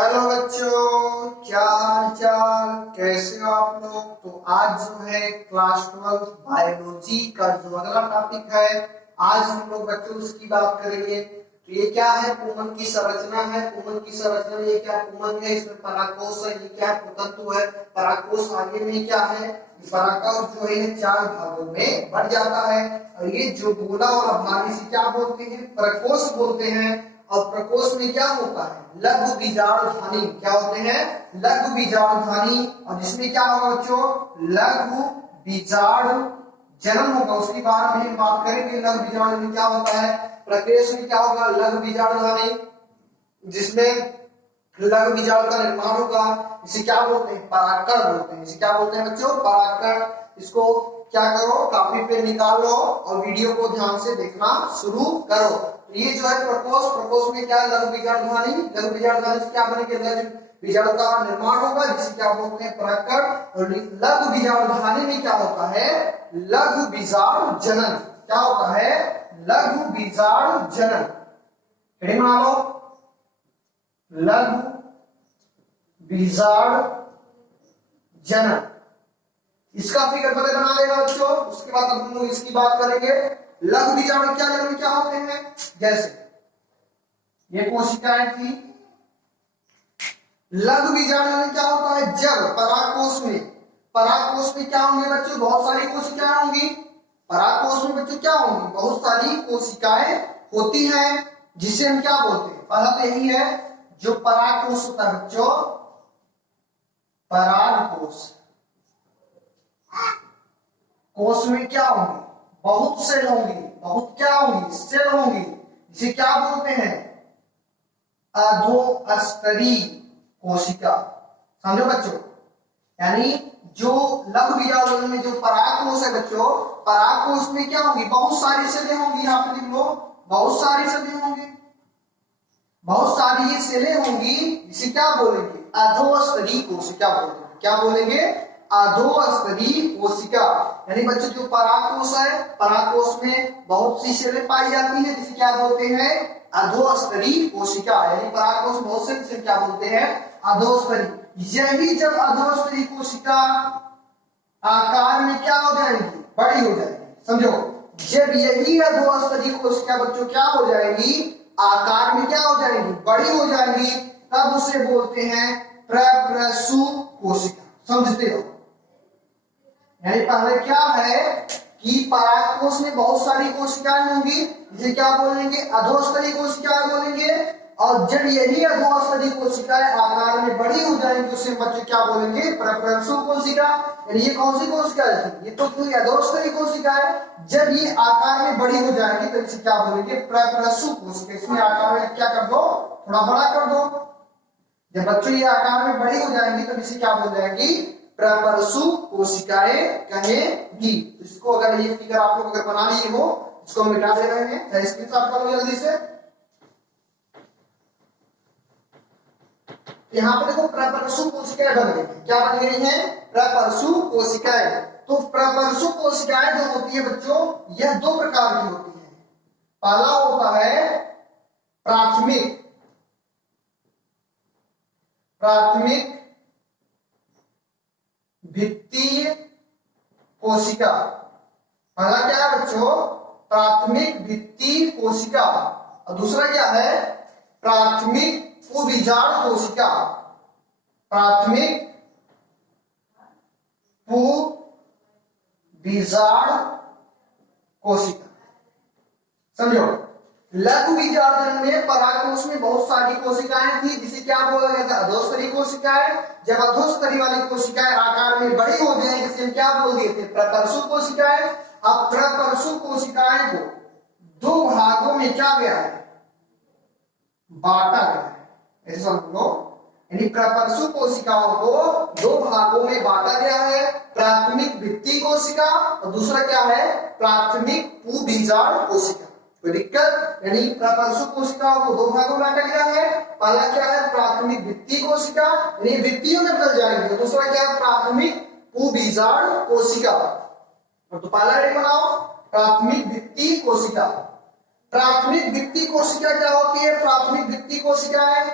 Hello बच्चों, क्या हाल चाल, कैसे हो आप लोग। तो आज जो है क्लास 12 बायोलॉजी का जो अगला टॉपिक है, आज हम लोग बच्चों उसकी बात करेंगे। तो ये क्या है, पुमन की संरचना है। पुमन की संरचना में ये क्या पुमन है, इसमें परागकोश है, ये क्या है पुतंतु है। परागकोश आगे में क्या है, परागकोश जो है चार भागों में बढ़ जाता है। और ये जो गोला वाला भाग इसे क्या बोलते हैं, प्रकोष्ठ बोलते हैं। और प्रकोष्ठ में क्या होता है, लघु बीजाणुधानी। क्या होते हैं, लघु बीजाणुधानी। और जिसमें क्या होगा बच्चों, लघु बीजाणु जन्म होगा। उसके बारे में हम बात करेंगे। लघु बीजाणु में क्या होता है, प्रकोष्ठ में क्या होगा, लघु बीजाणुधानी, जिसमें लघु बीजाणु का निर्माण होगा। इसे क्या बोलते हैं, परागकण बोलते हैं। इसे क्या बोलते हैं बच्चों, परागकण। इसको क्या करो, कॉपी पे निकाल लो और वीडियो को ध्यान से देखना शुरू करो। तो ये जो है प्रकोष्ठ, प्रकोष्ठ में क्या है, लघु बीजाणुधानी। लघु बीजाणुधानी से क्या बनेंगे, लघु बीजाणु का निर्माण होगा, जिसे क्या बोलते हैं, परागकण। और लघु बीजाणुधानी में क्या होता है, लघु बीजाणु जनन। क्या होता है, लघु बीजाणु जनन। हेडिंग बना लो, लघु बीजाणु जनन। इसका फिगर पहले बना लेना बच्चों, उसके बाद हम लोग इसकी बात करेंगे। लघु बीजाणु क्या जन्म क्या होते हैं, जैसे ये कोशिकाएं थी। लघु बीजाणु में क्या होता है, जब परागकोश में क्या होंगे बच्चों, बहुत सारी कोशिकाएं होंगी। परागकोश में बच्चों क्या होंगी, बहुत सारी कोशिकाएं होती हैं, जिसे हम क्या बोलते हैं, पहला तो यही है जो परागकोश होता है बच्चों, परागकोश। कोश में क्या होंगे, बहुत सेल होंगी, बहुत क्या होंगी, सेल होंगी। इसे क्या बोलते हैं, अधोस्तरी कोशिका। समझो बच्चों, यानी जो लघु बीजाणु में जो परागकोश है बच्चों, परागकोश में क्या होंगी, बहुत सारी सेलें होंगी। यहाँ पे लिख लो, बहुत सारी सेलें होंगी, बहुत सारी ये सेलें होंगी। इसे क्या बोलेंगे, अधोस्तरी कोशिका बोलेंगे। क्या बोलेंगे, अधोस्तरी कोशिका। यानी बच्चों जो परागकोश है, परागकोश में बहुत सी सेलें पाई जाती हैं, जिसे क्या बोलते हैं, अधोस्तरी कोशिका। यानी परागकोश बहुत से, जिसे क्या बोलते हैं, अधोस्तरी। यही जब अधोस्तरी कोशिका आकार में क्या हो जाएंगी, बड़ी हो जाएगी। समझो, जब यही अधोस्तरी कोशिका बच्चों क्या हो जाएगी, आकार में क्या हो जाएंगी, बड़ी हो जाएंगी, तब उसे बोलते हैं प्रप्रसु कोशिका। समझते हो, यानी पहले क्या है कि परागकोश में बहुत सारी कोशिकाएं होंगी, जिसे क्या बोलेंगे, अधोस्तरी कोशिकाएं बोलेंगे। और जब यही अधोस्तरी कोशिकाएं आकार में बड़ी हो जाएंगी, उसे बच्चे क्या बोलेंगे, प्रप्रसु कोशिका। यानी ये कौन सी कोशिका है, ये तो थी अधोस्तरी कोशिका है। जब ये आकार में बड़ी हो जाएंगी तो इसे क्या बोलेंगे, प्रप्रसु कोशिका। इसमें आकार में क्या कर दो, थोड़ा बड़ा कर दो। जब बच्चों ये आकार में बड़ी हो जाएंगी तो इसे क्या बोल जाएगी, प्रप्रसु कोशिकाएं कहेंगी। इसको अगर ये फिगर आप लोग अगर बना लिए हो, इसको मिटा दे रहे हैं, स्क्रीनशॉट कर लो जल्दी से। यहाँ पे देखो प्रप्रसु कोशिकाएं बन गई। क्या बन गई है, प्रप्रसु कोशिकाएं। तो प्रप्रसु कोशिकाएं जो होती है बच्चों, यह दो प्रकार की होती है। पहला होता है प्राथमिक भित्तीय कोशिका। पहला क्या है बच्चों, प्राथमिक भित्तीय कोशिका। और दूसरा क्या है, प्राथमिक पुबीजाणु कोशिका। प्राथमिक पुबीजाणु कोशिका। समझो, लघु बीजाणु में परागकोश में बहुत सारी कोशिकाएं थी, जिसे क्या बोला गया था, अधोस्तरी कोशिकाएं। जब अधोस्तरी वाली कोशिकाएं आकार में बड़ी हो जाएंगी, इसे हम क्या बोल दिए थे, प्रप्रसु कोशिकाएं। अब प्रप्रसु कोशिकाएं को दो भागों में क्या गया है, बांटा गया है। ऐसे समझ लो, यानी प्रप्रसु कोशिकाओं को दो भागों में बांटा गया है, प्राथमिक भित्तीय कोशिका और दूसरा क्या है, प्राथमिक पुबीजाणु कोशिका। कोई दिक्कत, यानी प्रप्रसु कोशिकाओं को दो भागों में बांटा गया है। पहला क्या है, प्राथमिक भित्तीय कोशिका, यानी भित्तियों में बदल जाएंगे। दूसरा क्या है, प्राथमिक पुबीजाणु कोशिका। तो पहला हेडिंग बनाओ, प्राथमिक भित्तीय कोशिका। प्राथमिक भित्तीय कोशिका क्या होती है, प्राथमिक भित्तीय कोशिका है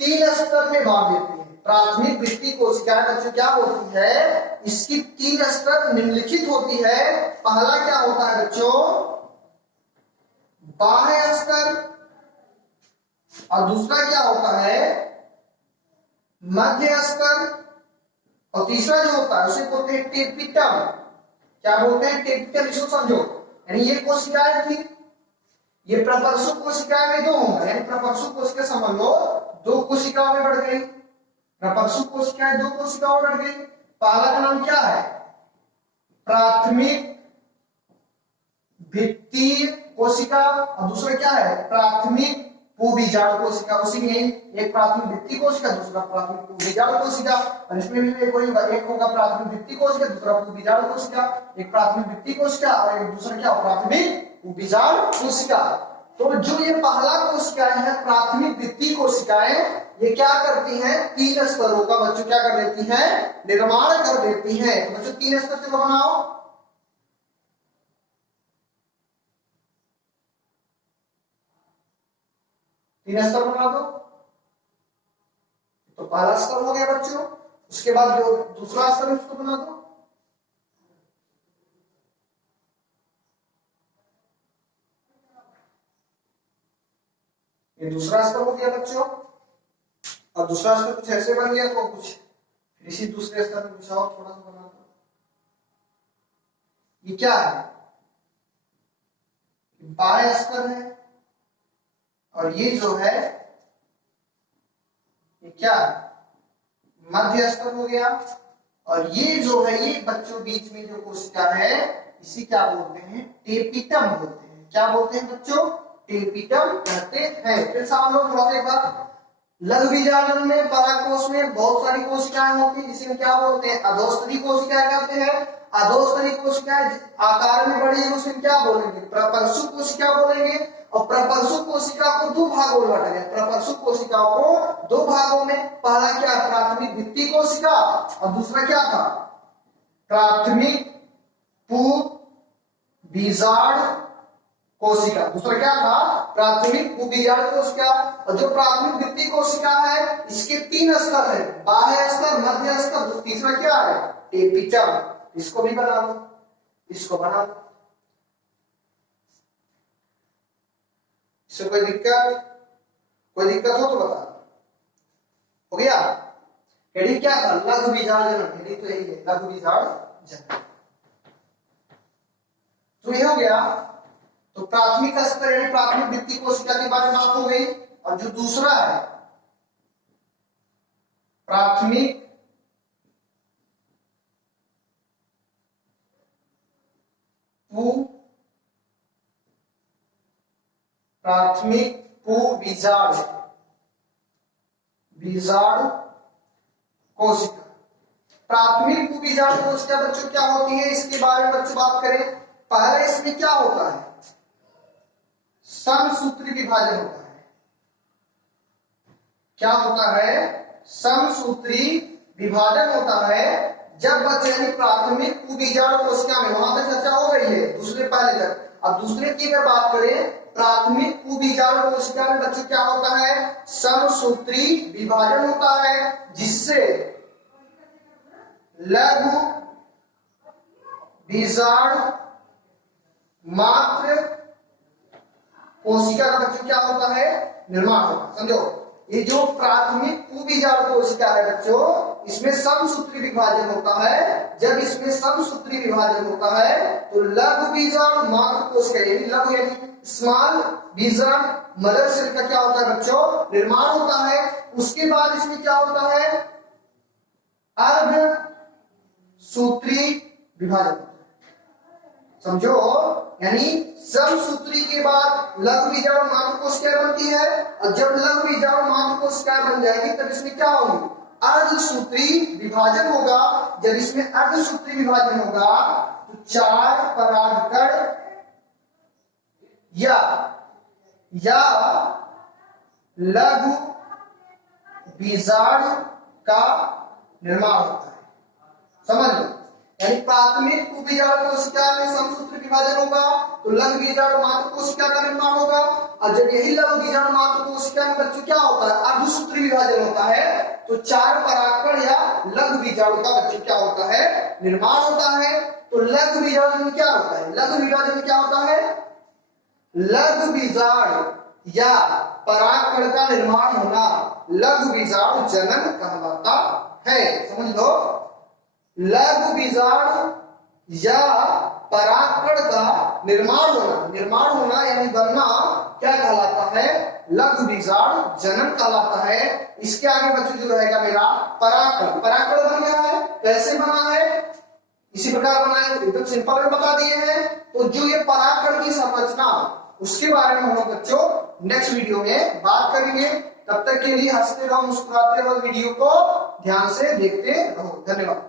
तीन स्तर में बांट देती है। प्राथमिक भित्ति कोशिकाएं बच्चों क्या होती है, इसकी तीन स्तर निम्नलिखित होती है। पहला क्या होता है बच्चों, बाह्य स्तर, और दूसरा क्या होता है मध्य स्तर, और तीसरा जो होता है उसे बोलते हैं टेपिटम। क्या बोलते हैं, टेपिटम। इसको समझो, यानी ये कोशिकाएं थी, ये प्रपर्शु कोशिकाएं में दो होंगे, यानी प्रपर्शु कोशिका समझ लो दो कोशिकाओं में बढ़ गई, प्रपर्शु कोशिकाएं दो कोशिकाओं में बढ़ गई। पहला का नाम क्या है, प्राथमिक भित्तीय कोशिका, और दूसरा क्या है प्राथमिक पूबीजाड़ कोशिका। उसी में एक प्राथमिक भित्ति कोशिका, दूसरा प्राथमिक पूबीजाड़ कोशिका, और इसमें भी एक होगा प्राथमिक भित्ति कोशिका, दूसरा पूबीजाड़ कोशिका। एक प्राथमिक भित्ति कोशिका और एक दूसरा क्या प्राथमिक पूबीजाड़ कोशिका। तो जो ये पहला कोशिकाएं है प्राथमिक भित्ति कोशिकाएं, ये क्या करती हैं, तीन स्तरों का बच्चों क्या कर देती हैं, निर्माण कर देती हैं। तो बच्चों तीन स्तर चलो बनाओ। तीन स्तर बना दो। तो पहला स्तर हो गया बच्चों, उसके बाद जो दूसरा स्तर उसको बना दो। ये दूसरा स्तर हो गया बच्चों, और दूसरा स्तर कुछ ऐसे बन गया, तो कुछ इसी दूसरे स्तर में कुछ और थोड़ा सा बना दो। ये क्या है, बाह्य स्तर है, और ये जो है ये क्या है, मध्य स्तर हो गया। और ये जो है ये बच्चों बीच में जो कोशिका है इसी क्या बोलते हैं, टेपिटम बोलते हैं। क्या बोलते हैं बच्चों, टेपिटम कहते हैं। फिर सामने लो थोड़ा सा एक बार, लघु बीजांड में परागकोश में बहुत सारी कोशिकाएं होती हैं, जिसे क्या बोलते हैं, अधोस्तरी कोशिकाएं कहते हैं। अधोस्तरी कोशिकाएं आकार में बड़ी है, उसमें क्या बोलेंगे, प्रपर्शु कोशिका बोलेंगे। और प्रपर्शु कोशिका को दो भागों में बांटा गया, प्रपर्शु कोशिकाओं को दो भागों में। पहला क्या, प्राथमिक भित्ति कोशिका, और दूसरा क्या था, प्राथमिक पूबीजाड़ कोशिका। दूसरा क्या था, प्राथमिक पूबीजाड़ कोशिका। और जो प्राथमिक भित्ति कोशिका है इसके तीन स्तर है, बाह्य स्तर, मध्य स्तर, तीसरा क्या है, टेपिटम। इसको भी बना लो, इसको बना लो। इससे कोई दिक्कत हो तो बता। हो गया, हेडिंग क्या था, लघु बीजांड जनन। हेडिंग तो यही है, लघु बीजांड जनन। तो ये हो गया। तो प्राथमिक स्तर यानी प्राथमिक भित्ति कोशिका के बारे में बात हो गई। और जो दूसरा है प्राथमिक पूबीजाड़ कोशिका। प्राथमिक पूबीजाड़ कोशिका बच्चों क्या होती है, इसके बारे में बच्चों बात करें। पहले इसमें क्या होता है, समसूत्री विभाजन होता है। क्या होता है, समसूत्री विभाजन होता है। जब बच्चे यानी प्राथमिक पूबीजाड़ कोशिका में, वहां तक चर्चा हो गई है दूसरे पहले तक। अब दूसरे की अगर बात करें, प्राथमिक पूबीजाड़ कोशिका में बच्चे क्या होता है, समसूत्री विभाजन होता है, जिससे लघु बीजाड़ मात्र कोशिका का बच्चों क्या होता है, निर्माण होता है। समझो, ये जो प्राथमिक पूबीजाड़ कोशिका है बच्चों, इसमें समसूत्री विभाजन होता है। जब इसमें समसूत्री विभाजन होता है तो लघु बीजाणु मात्र कोशिका, यानी लघु यानी स्मॉल बीजाणु मदर सेल का क्या होता है बच्चों, निर्माण होता है। उसके बाद इसमें क्या होता है, अर्ध सूत्री विभाजन। समझो, यानी समसूत्री के बाद लघु बीजाणु मात्र कोशिका बनती है, और जब लघु बीजाणु मात्र कोशिका बन जाएगी तब इसमें क्या होगी, अर्धसूत्री विभाजन होगा। जब इसमें अर्धसूत्री विभाजन होगा तो चार परागकण या लघु बीजाणु का निर्माण होता है। समझ लो, यानी प्राथमिक बीजाणु कोशिका में समसूत्र विभाजन होगा तो लघु बीजाणु मात्र कोशिका का निर्माण होगा, और जब यही लघु बीजाणु मात्र कोशिका में बच्चों क्या होता है, अर्धसूत्री विभाजन होता है, तो 4 परागकण या लघु बीजाणु का बच्चों क्या होता है, निर्माण होता है। तो लघु बीजाणु में क्या होता है, लघु बीजाणु में क्या होता है, लघु बीजाणु या परागकण का निर्माण होना लघु बीजाणु जनन कहलाता है। समझ लो, लघु बीजाणु या परागकण का निर्माण होना यानी बनना क्या कहलाता है, लघु बीजाणु जनन कहलाता है। इसके आगे बच्चों जो रहेगा मेरा परागकण। परागकण बन गया है, कैसे बना है, इसी प्रकार बना है, एकदम सिंपल में बता दिए हैं। तो जो ये परागकण की संरचना उसके बारे में हम लोग बच्चों नेक्स्ट वीडियो में बात करेंगे। तब तक के लिए हंसते रहो, मुस्कुराते रहो, वीडियो को ध्यान से देखते रहो। धन्यवाद।